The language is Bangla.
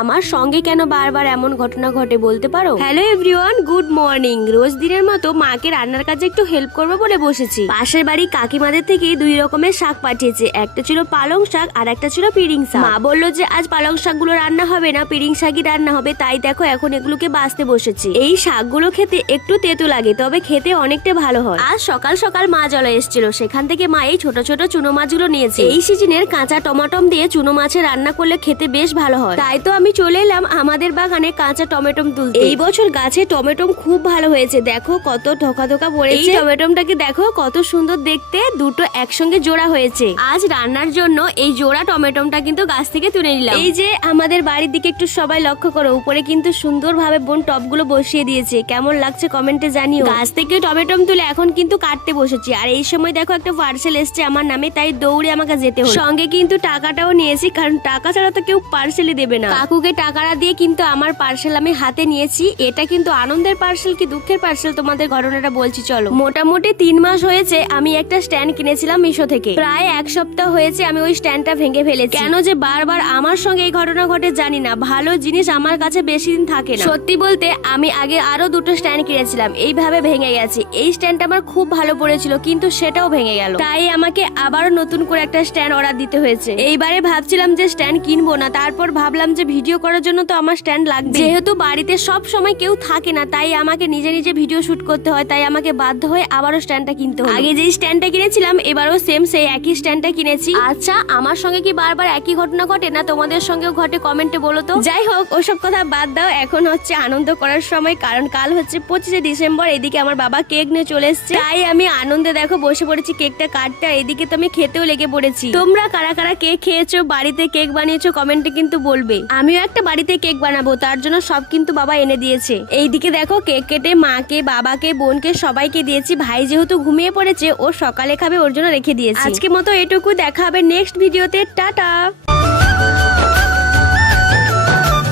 আমার সঙ্গে কেন বারবার এমন ঘটনা ঘটে বলতে পারো? Hello everyone, good morning. রোজ দিনের মতো মাকে রান্নার কাজে একটু হেল্প করবো বলে বসেছি। পাশের বাড়ি কাকিমাদের থেকে 2 রকমের শাক পাঠিয়েছে, একটা ছিল পালং শাক আর একটা ছিল পিরিং শাক। মা বললো যে আজ পালং শাকগুলো রান্না হবে না, পিরিং শাকই রান্না হবে, তাই দেখো এখন এগুলোকে বাছতে বসেছি। এই শাকগুলো খেতে একটু তেতো লাগে, তবে খেতে অনেকটা ভালো হয়। আজ সকাল সকাল মা চলে এসেছিল, সেখান থেকে মা এই ছোট ছোট চুনো মাছগুলো নিয়েছে। এই সিজনের কাঁচা টমাটম দিয়ে চুনো মাছের রান্না করলে খেতে বেশ ভালো হয়, তাই তো আমি চলে এলাম আমাদের বাগানে কাঁচা টমেটম তুলতে। এই বছর গাছে টমেটম খুব ভালো হয়েছে, দেখো কত ধোকা ধোকা পড়েছে। এই টমেটমটাকে দেখো কত সুন্দর দেখতে, দুটো একসঙ্গে জোড়া হয়েছে। আজ রান্নার জন্য এই জোড়া টমেটমটা কিন্তু গাছ থেকে তুলে নিলাম। এই যে আমাদের বাড়ির দিকে একটু সবাই লক্ষ্য করো, উপরে কিন্তু সুন্দরভাবে বোন টবগুলো বসিয়ে দিয়েছে, কেমন লাগছে কমেন্টে জানিও। গাছ থেকে টমেটম তুলে এখন কিন্তু কাটতে বসেছি, আর এই সময় দেখো একটা পার্সেল এসছে আমার নামে, তাই দৌড়ে আমাকে যেতে হলো। সঙ্গে কিন্তু টাকাটাও নিয়েছি, কারণ টাকা ছাড়া তো কেউ পার্সেলই দেবে না। কাকুকে টাকাটা দিয়ে কিন্তু আমার পার্সেল আমি হাতে নিয়েছি। এটা কিন্তু আনন্দের পার্সেল কি দুঃখের পার্সেল তোমাদের ঘটনাটা বলছি চলো। মোটামুটি 3 মাস হয়েছে আমি একটা স্ট্যান্ড কিনেছিলাম মিশো থেকে। প্রায় 1 সপ্তাহ হয়েছে আমি ওই স্ট্যান্ডটা ভেঙে ফেলেছি। কেন যে বারবার আমার সঙ্গে এই ঘটনা ঘটে জানি না। ভালো জিনিস আমার কাছে বেশি দিন থাকে না। সত্যি বলতে আমি আগে আরো 2টো স্ট্যান্ড কিনেছিলাম, এইভাবে ভেঙে গেছে। এই স্ট্যান্ডটা আমার খুব ভালো পড়েছিল, কিন্তু সেটাও ভেঙে গেল, তাই আমাকে আবারও নতুন করে একটা স্ট্যান্ড অর্ডার দিতে হয়েছে। এইবারে ভাবছিলাম যে স্ট্যান্ড কিনবো না, তারপর ভাবলাম যে ভিডিও করার জন্য তো আমার স্ট্যান্ড লাগবে। যেহেতু বাড়িতে সব সময় কেউ থাকে না, তাই আমাকে নিজে নিজে ভিডিও শুট করতে হয়, তাই আমাকে বাধ্য হয়ে আবারও স্ট্যান্ডটা কিনতে হয়। আগে যে স্ট্যান্ডটা কিনেছিলাম এবারও সেম সেই একই স্ট্যান্ডটা কিনেছি। আচ্ছা, আমার সঙ্গে কি বারবার একই ঘটনা ঘটে না তোমাদের সঙ্গেও ঘটে? কমেন্টে বলো তো। যাই হোক, ওসব কথা বাদ দাও, এখন হচ্ছে আনন্দ করার সময়, কারণ কাল হচ্ছে 25শে ডিসেম্বর। এদিকে আমার বাবা কেক নিয়ে চলে এসেছে, তাই আমি আনন্দে দেখো বসে পড়েছি কেকটা কাটতে, আর এদিকে তো আমি খেতেও লেগে পড়েছি। তোমরা কারা কারা কেক খেয়েছো, বাড়িতে কেক বানিয়েছো কমেন্টে কিন্তু বলবে। আমিও একটা বাড়িতে কেক বানাবো, তার জন্য সব কিন্তু বাবা এনে দিয়েছে। এইদিকে দেখো কেক কেটে মাকে, বাবাকে, বোনকে সবাইকে দিয়েছি। ভাই যেহেতু ঘুমিয়ে পড়েছে, ও সকালে খাবে, ওর জন্য রেখে দিয়েছি। আজকে মতো এটুকু, দেখা হবে নেক্সট ভিডিওতে। টাটা।